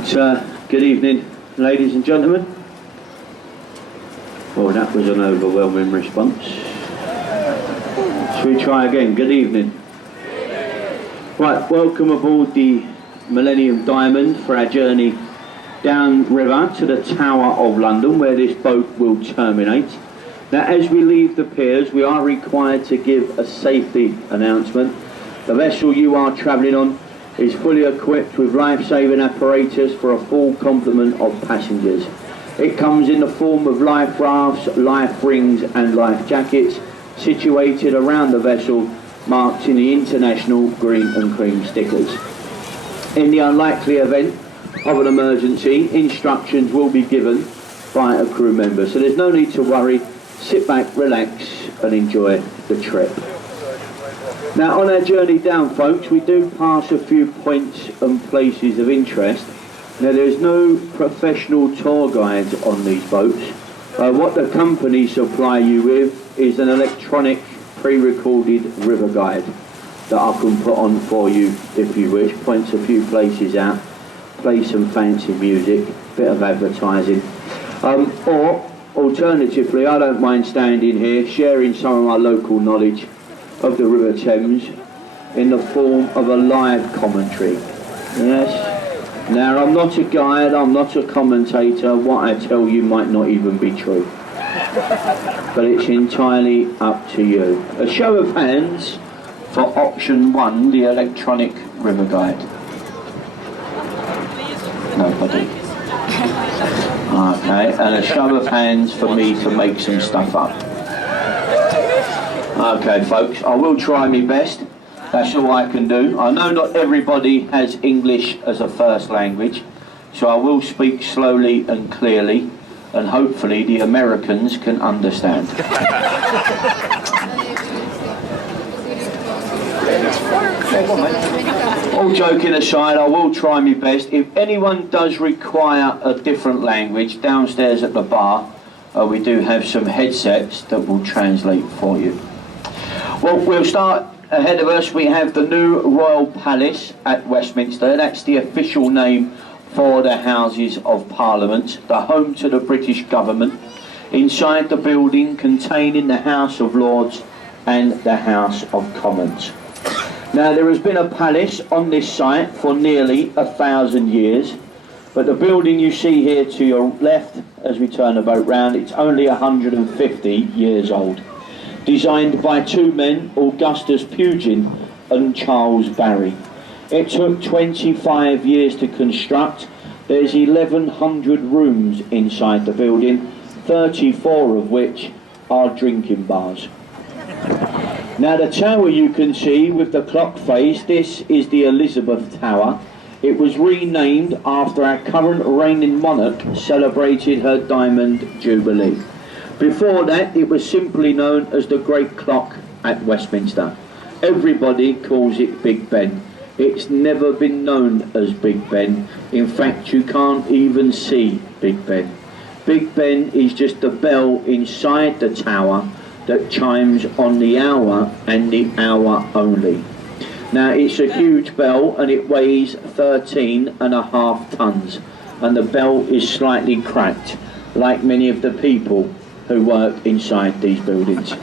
Right, good evening, ladies and gentlemen. Well, that was an overwhelming response. Shall we try again? Good evening. Right, welcome aboard the Millennium Diamond for our journey down river to the Tower of London, where this boat will terminate. Now, as we leave the piers, we are required to give a safety announcement. The vessel you are travelling on is fully equipped with life-saving apparatus for a full complement of passengers. It comes in the form of life rafts, life rings and life jackets situated around the vessel, marked in the international green and cream stickers. In the unlikely event of an emergency, instructions will be given by a crew member, so there's no need to worry. Sit back, relax and enjoy the trip. Now, on our journey down, folks, we do pass a few points and places of interest. Now, there's no professional tour guides on these boats. What the company supply you with is an electronic pre-recorded river guide that I can put on for you if you wish. Points a few places out, play some fancy music, bit of advertising. Or alternatively, I don't mind standing here sharing some of my local knowledge of the River Thames in the form of a live commentary. Yes. Now, I'm not a guide, I'm not a commentator. What I tell you might not even be true. But it's entirely up to you. A show of hands for option 1, the electronic river guide. Nobody. Okay, and a show of hands for me to make some stuff up. Okay, folks, I will try my best. That's all I can do. I know not everybody has English as a first language, so I will speak slowly and clearly, and hopefully the Americans can understand. All joking aside, I will try my best. If anyone does require a different language, downstairs at the bar, we do have some headsets that will translate for you. Well, we'll start. Ahead of us we have the new Royal Palace at Westminster. That's the official name for the Houses of Parliament, the home to the British government. Inside the building containing the House of Lords and the House of Commons. Now, there has been a palace on this site for nearly 1,000 years, but the building you see here to your left as we turn the boat round, it's only 150 years old. Designed by two men, Augustus Pugin and Charles Barry. It took 25 years to construct. There's 1,100 rooms inside the building, 34 of which are drinking bars. Now, the tower you can see with the clock face, this is the Elizabeth Tower. It was renamed after our current reigning monarch celebrated her Diamond Jubilee. Before that, it was simply known as the Great Clock at Westminster. Everybody calls it Big Ben. It's never been known as Big Ben. In fact, you can't even see Big Ben. Big Ben is just the bell inside the tower that chimes on the hour and the hour only. Now, it's a huge bell and it weighs 13.5 tons, and the bell is slightly cracked, like many of the people who work inside these buildings.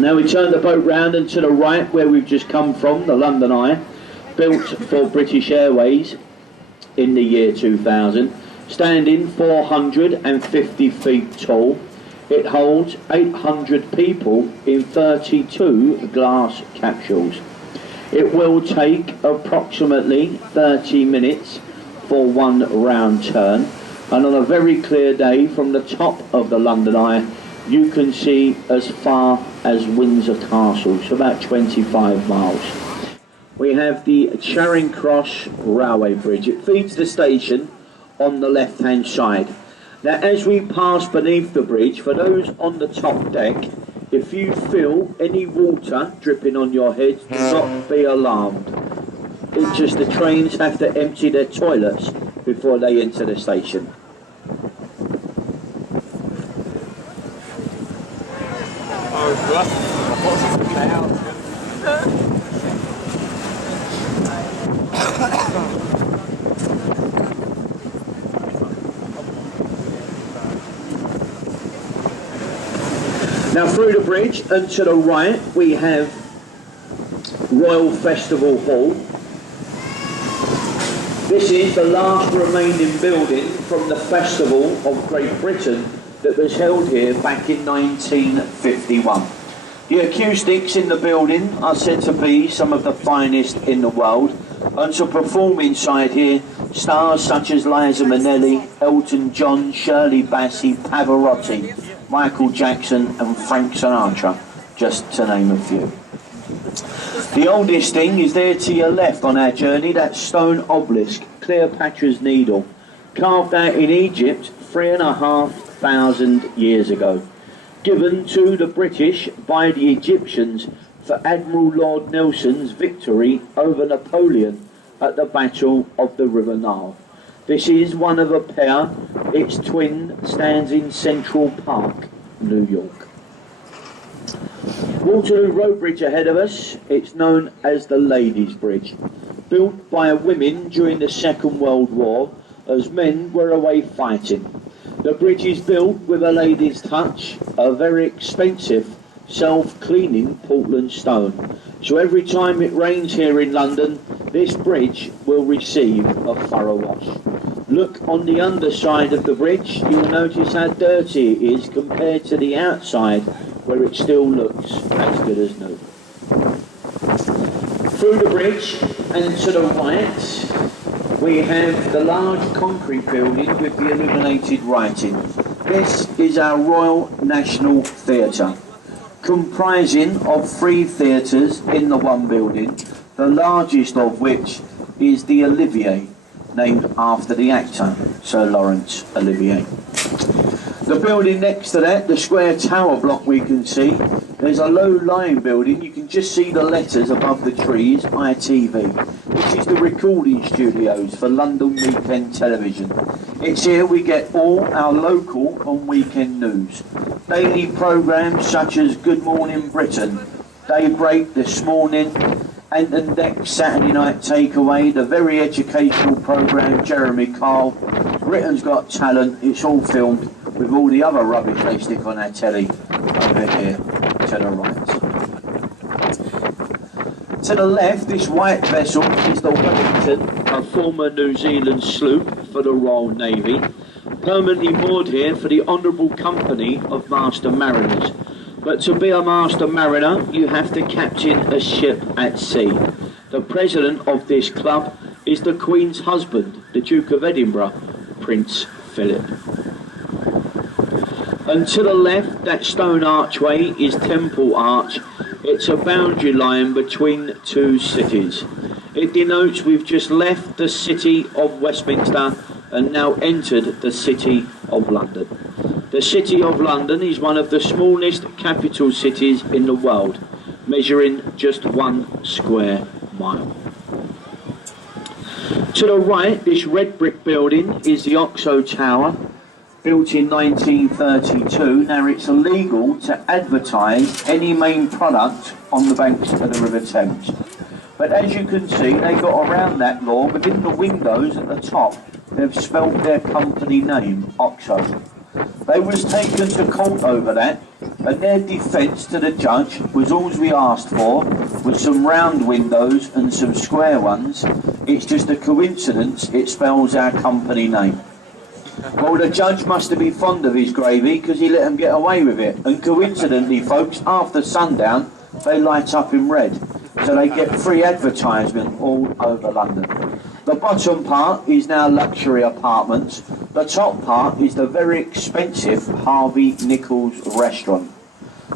Now we turn the boat round and to the right, where we've just come from, the London Eye, built for British Airways in the year 2000, standing 450 feet tall. It holds 800 people in 32 glass capsules. It will take approximately 30 minutes for one round turn, and on a very clear day from the top of the London Eye you can see as far as Windsor Castle, so about 25 miles. We have the Charing Cross Railway Bridge. It feeds the station on the left hand side. Now, as we pass beneath the bridge, for those on the top deck, if you feel any water dripping on your head, do not be alarmed. It's just the trains have to empty their toilets before they enter the station. Now through the bridge and to the right we have Royal Festival Hall. This is the last remaining building from the Festival of Great Britain that was held here back in 1951. The acoustics in the building are said to be some of the finest in the world, and to perform inside here, stars such as Liza Minnelli, Elton John, Shirley Bassey, Pavarotti, Michael Jackson and Frank Sinatra, just to name a few. The oldest thing is there to your left on our journey, that stone obelisk, Cleopatra's Needle, carved out in Egypt 3,500 years ago, given to the British by the Egyptians for Admiral Lord Nelson's victory over Napoleon at the Battle of the River Nile. This is one of a pair. Its twin stands in Central Park, New York. Waterloo Road Bridge ahead of us. It's known as the Ladies' Bridge, built by women during the Second World War as men were away fighting. The bridge is built with a lady's touch, a very expensive self-cleaning Portland stone. So every time it rains here in London, this bridge will receive a thorough wash. Look on the underside of the bridge, you'll notice how dirty it is compared to the outside, where it still looks as good as new. Through the bridge and to the right, we have the large concrete building with the illuminated writing. This is our Royal National Theatre, comprising of 3 theatres in the one building, the largest of which is the Olivier, named after the actor Sir Laurence Olivier. The building next to that, the square tower block we can see, there's a low-lying building, you can just see the letters above the trees, ITV, which is the recording studios for London Weekend Television. It's here we get all our local and weekend news. Daily programmes such as Good Morning Britain, Daybreak This Morning, and the next Saturday Night Takeaway, the very educational programme Jeremy Kyle, Britain's Got Talent. It's all filmed with all the other rubbish they stick on our telly over here to the right. To the left, this white vessel is the Wellington, a former New Zealand sloop for the Royal Navy, permanently moored here for the Honourable Company of Master Mariners. But to be a Master Mariner, you have to captain a ship at sea. The president of this club is the Queen's husband, the Duke of Edinburgh, Prince Philip. And to the left, that stone archway is Temple Arch. It's a boundary line between 2 cities. It denotes we've just left the city of Westminster and now entered the city of London. The city of London is one of the smallest capital cities in the world, measuring just 1 square mile. To the right, this red brick building is the Oxo Tower, built in 1932. Now it's illegal to advertise any main product on the banks of the River Thames. But as you can see, they got around that law. Within the windows at the top, they've spelled their company name, Oxo. They was taken to court over that, and their defence to the judge was all we asked for was some round windows and some square ones. It's just a coincidence it spells our company name. Well, the judge must have been fond of his gravy because he let them get away with it. And coincidentally, folks, after sundown, they light up in red. So they get free advertisement all over London. The bottom part is now luxury apartments. The top part is the very expensive Harvey Nichols restaurant.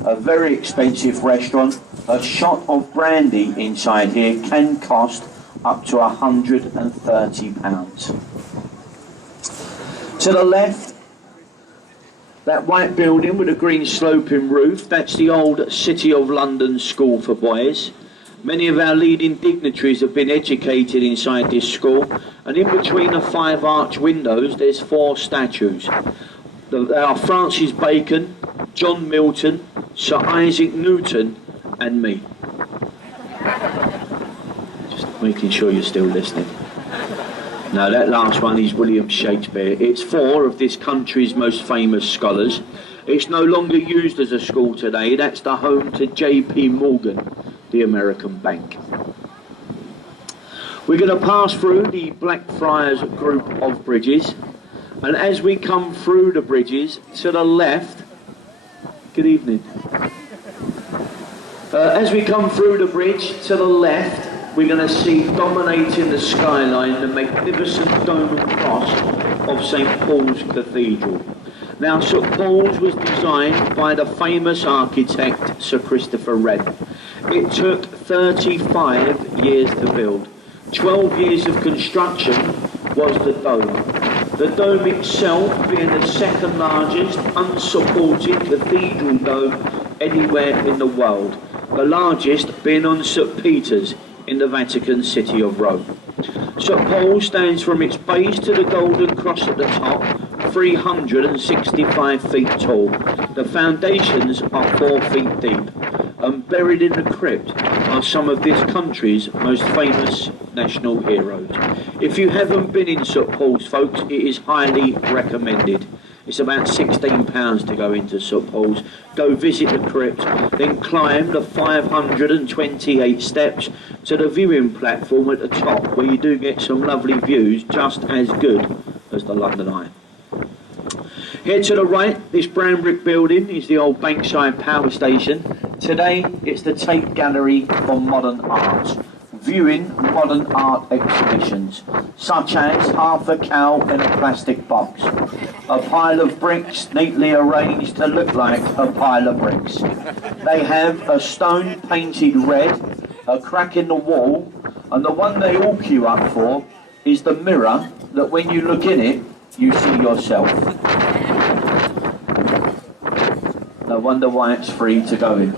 A very expensive restaurant. A shot of brandy inside here can cost up to £130. To the left, that white building with a green sloping roof, that's the old City of London School for Boys. Many of our leading dignitaries have been educated inside this school, and in between the 5 arch windows there's 4 statues. They are Francis Bacon, John Milton, Sir Isaac Newton and me. Just making sure you're still listening. No, that last one is William Shakespeare. It's four of this country's most famous scholars. It's no longer used as a school today. That's the home to J.P. Morgan, the American bank. We're going to pass through the Blackfriars group of bridges, and as we come through the bridges to the left, good evening. As we come through the bridge to the left, we're going to see dominating the skyline the magnificent dome and cross of St. Paul's Cathedral. Now, St. Paul's was designed by the famous architect Sir Christopher Wren. It took 35 years to build. 12 years of construction was the dome. The dome itself being the second largest unsupported cathedral dome anywhere in the world. The largest being on St. Peter's in the Vatican City of Rome. St. Paul stands from its base to the Golden Cross at the top, 365 feet tall. The foundations are 4 feet deep, and buried in the crypt are some of this country's most famous national heroes. If you haven't been in St. Paul's, folks, it is highly recommended. It's about £16 to go into St. Paul's. Go visit the crypt, then climb the 528 steps to the viewing platform at the top, where you do get some lovely views, just as good as the London Eye. Here to the right, this brown brick building is the old Bankside Power Station. Today, it's the Tate Gallery for Modern Art, viewing modern art exhibitions, such as half a cow in a plastic box, a pile of bricks neatly arranged to look like a pile of bricks. They have a stone painted red, a crack in the wall, and the one they all queue up for is the mirror that when you look in it, you see yourself. No wonder why it's free to go in.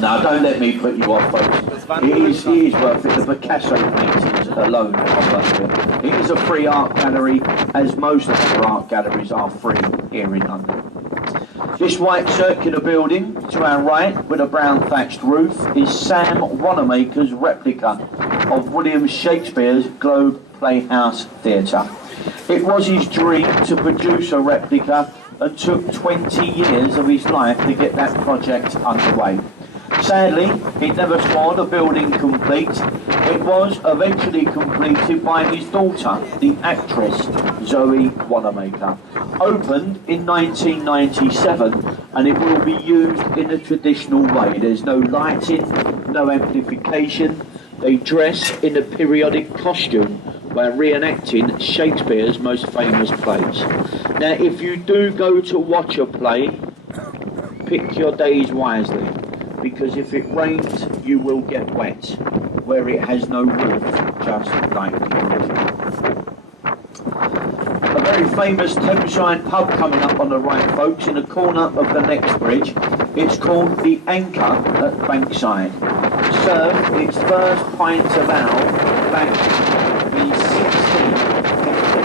Now, don't let me put you off, folks. It is worth it. The Picasso paintings alone are worth it. It is a free art gallery, as most of our art galleries are free here in London. This white circular building to our right with a brown thatched roof is Sam Wanamaker's replica of William Shakespeare's Globe Playhouse Theatre. It was his dream to produce a replica and took 20 years of his life to get that project underway. Sadly, it never saw the building complete. It was eventually completed by his daughter, the actress Zoe Wanamaker. Opened in 1997, and it will be used in a traditional way. There's no lighting, no amplification. They dress in a periodic costume while reenacting Shakespeare's most famous plays. Now, if you do go to watch a play, pick your days wisely, because if it rains, you will get wet, where it has no roof, just like the original. A very famous Thameside pub coming up on the right, folks, in the corner of the next bridge. It's called the Anchor at Bankside. Served its first pint of ale back in 1650.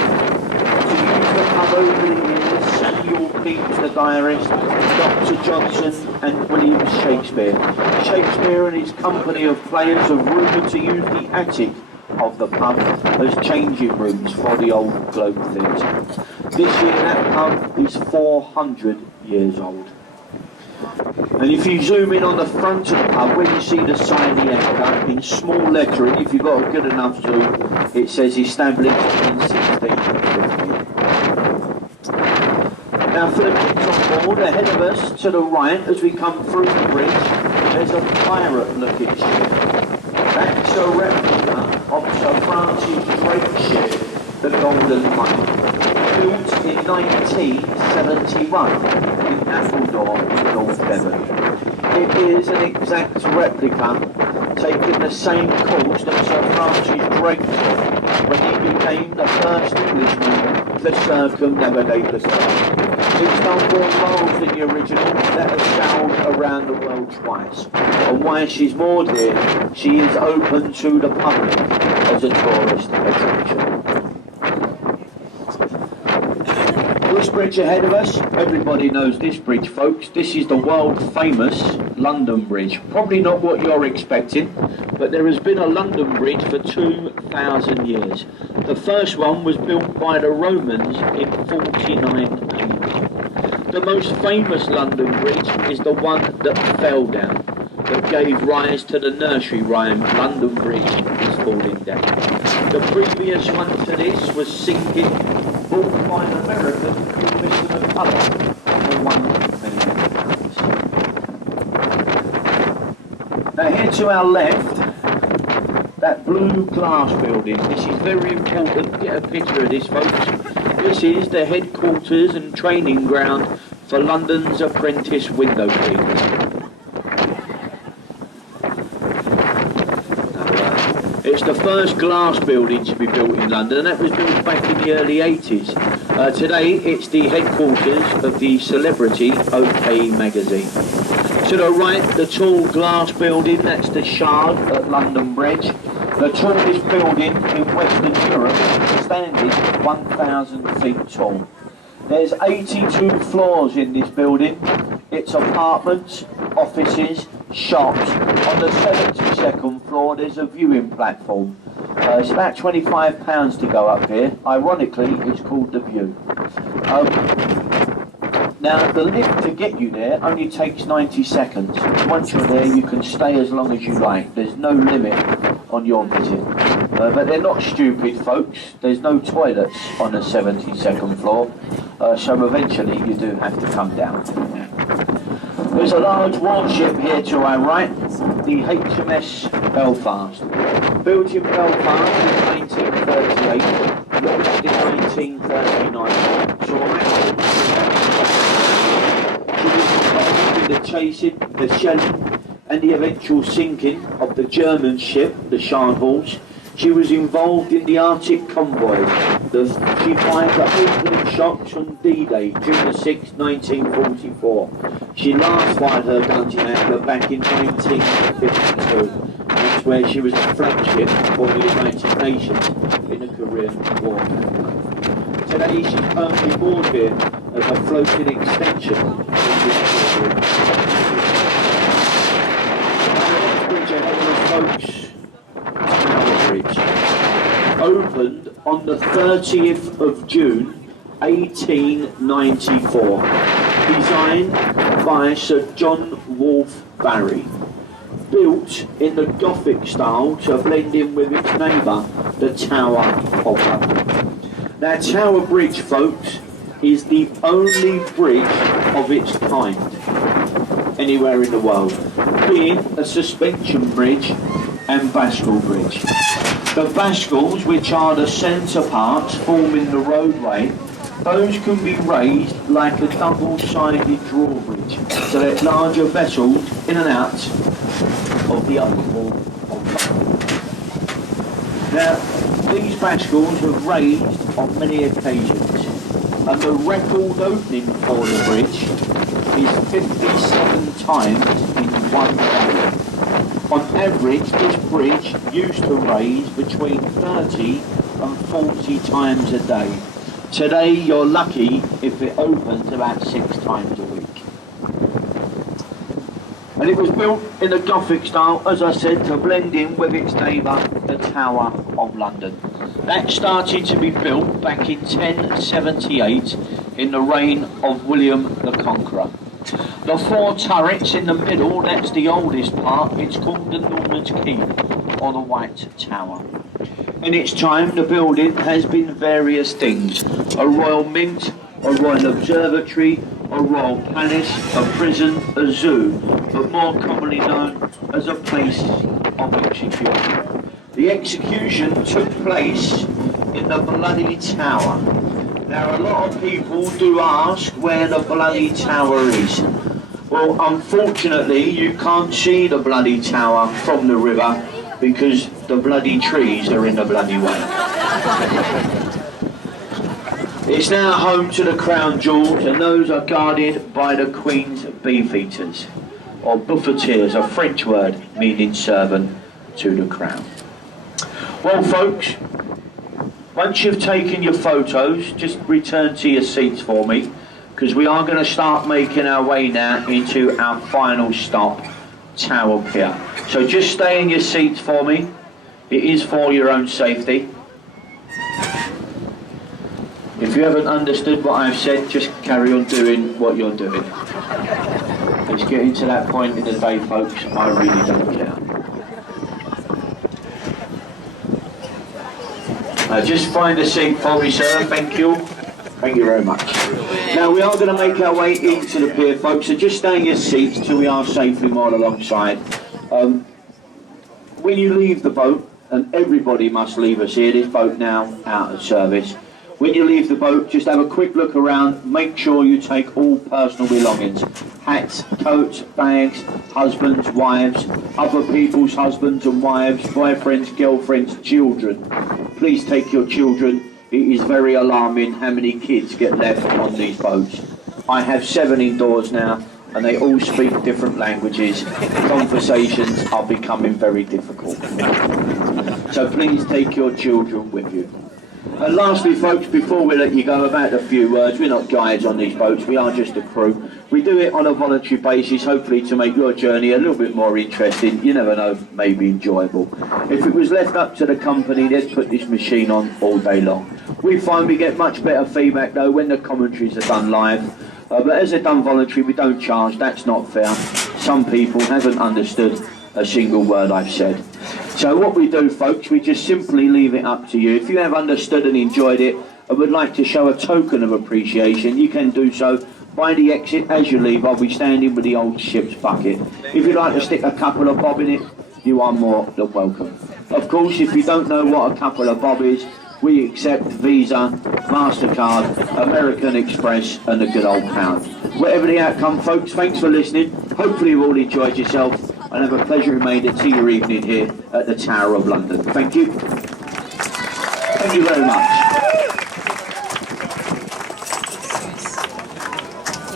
To use the pub over the years, Samuel Pepys, the diarist, Dr. Johnson and William Shakespeare. Shakespeare and his company of players are rumoured to use the attic of the pub as changing rooms for the old Globe Theatre. This year that pub is 400 years old. And if you zoom in on the front of the pub, where you see the sign The Anchor, in small lettering, if you've got a good enough zoom, it says established in 1650. Now for the kids on board, ahead of us, to the right, as we come through the bridge, there's a pirate-looking ship. That's a replica of Sir Francis Drake's ship, the Golden Lion, built in 1971 in Appledore, North Devon. It is an exact replica, taking the same course that Sir Francis Drake took when he became the first Englishman to circumnavigate the sea. It's done more miles than the original that has sailed around the world twice. And while she's moored here, she is open to the public as a tourist attraction. This bridge ahead of us, everybody knows this bridge, folks. This is the world famous London Bridge. Probably not what you're expecting, but there has been a London Bridge for 2,000 years. The first one was built by the Romans in 49 AD. The most famous London Bridge is the one that fell down, that gave rise to the nursery rhyme, London Bridge is falling down. The previous one to this was sinking, built by an American called Mr. McCullough for £1 million. Now here to our left, that blue glass building. This is very important. Get a picture of this, folks. This is the headquarters and training ground for London's apprentice window cleaners. It's the first glass building to be built in London, and that was built back in the early 80s. Today, it's the headquarters of the celebrity OK magazine. To the right, the tall glass building, that's the Shard at London Bridge. The tallest building in Western Europe, standing 1,000 feet tall. There's 82 floors in this building. It's apartments, offices, shops. On the 72nd floor there's a viewing platform. It's about £25 to go up here. Ironically, it's called The View. Now the lift to get you there only takes 90 seconds. Once you're there you can stay as long as you like. There's no limit on your visit. But they're not stupid, folks. There's no toilets on the 72nd floor. So eventually you do have to come down. There's a large warship here to our right, the HMS Belfast. Built in Belfast in 1938, launched in 1939. So she was involved in the chasing, the shelling and the eventual sinking of the German ship, the Scharnhorst. She was involved in the Arctic convoys. She fired the opening shots on D-Day, June the 6th, 1944. She last fired her guns in anger back in 1952. That's where she was a flagship for the United Nations in the Korean War. Today she's permanently moored here as a floating extension of this folks. Bridge. Opened on the 30th of June 1894, designed by Sir John Wolfe Barry, built in the Gothic style to blend in with its neighbour, the Tower of London. Now Tower Bridge, folks, is the only bridge of its kind anywhere in the world, being a suspension bridge and bascule bridge. The bascles, which are the centre parts forming the roadway, those can be raised like a double-sided drawbridge, so that larger vessels in and out of the upper wall of London. Now, these bascles were raised on many occasions, and the record opening for the bridge is 57 times in one day. On average, this bridge used to raise between 30 and 40 times a day. Today, you're lucky if it opens about 6 times a week. And it was built in the Gothic style, as I said, to blend in with its neighbour, the Tower of London. That started to be built back in 1078 in the reign of William the Conqueror. The 4 turrets in the middle, that's the oldest part, it's called the Norman's Keep, or the White Tower. In its time, the building has been various things: a royal mint, a royal observatory, a royal palace, a prison, a zoo, but more commonly known as a place of execution. The execution took place in the Bloody Tower. Now, a lot of people do ask where the Bloody Tower is. Well, unfortunately, you can't see the Bloody Tower from the river because the bloody trees are in the bloody way. It's now home to the crown jewels, and those are guarded by the Queen's beefeaters, or buffeteers, a French word meaning servant to the crown. Well, folks, once you've taken your photos, just return to your seats for me, because we are going to start making our way now into our final stop, Tower Pier. So just stay in your seats for me. It is for your own safety. If you haven't understood what I've said, just carry on doing what you're doing. It's getting to that point in the day, folks, I really don't care. Just find a seat for me, sir. Thank you. Thank you very much. Now, we are going to make our way into the pier, folks, so just stay in your seats till we are safely moored alongside. When you leave the boat, and everybody must leave us here, this boat now out of service. When you leave the boat, just have a quick look around, make sure you take all personal belongings. Hats, coats, bags, husbands, wives, other people's husbands and wives, boyfriends, girlfriends, children. Please take your children. It is very alarming how many kids get left on these boats. I have 7 indoors now, and they all speak different languages. Conversations are becoming very difficult. So please take your children with you. And lastly, folks, before we let you go, about a few words. We're not guides on these boats, we are just a crew. We do it on a voluntary basis, hopefully to make your journey a little bit more interesting. You never know, maybe enjoyable. If it was left up to the company, they'd put this machine on all day long. We find we get much better feedback, though, when the commentaries are done live. But as they're done voluntary, we don't charge. That's not fair. Some people haven't understood a single word I've said. So what we do, folks, we just simply leave it up to you. If you have understood and enjoyed it and would like to show a token of appreciation, you can do so by the exit. As you leave, I'll be standing with the old ship's bucket. If you'd like to stick a couple of bob in it, you are more than welcome. Of course, if you don't know what a couple of bob is, we accept Visa, MasterCard, American Express and the good old pound. Whatever the outcome, folks, thanks for listening. Hopefully you've all enjoyed yourself and have a pleasure remainder to your evening here at the Tower of London. Thank you. Thank you very much.